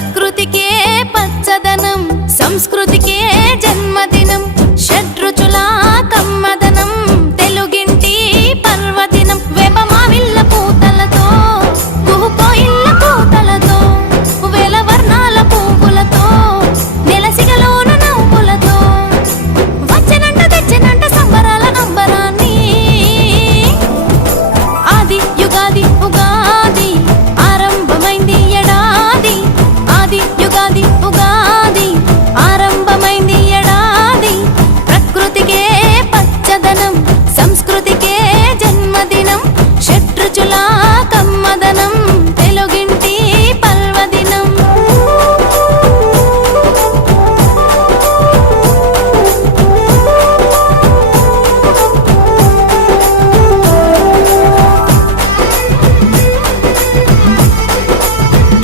ప్రకృతికే పచ్చదనం సంస్కృతికి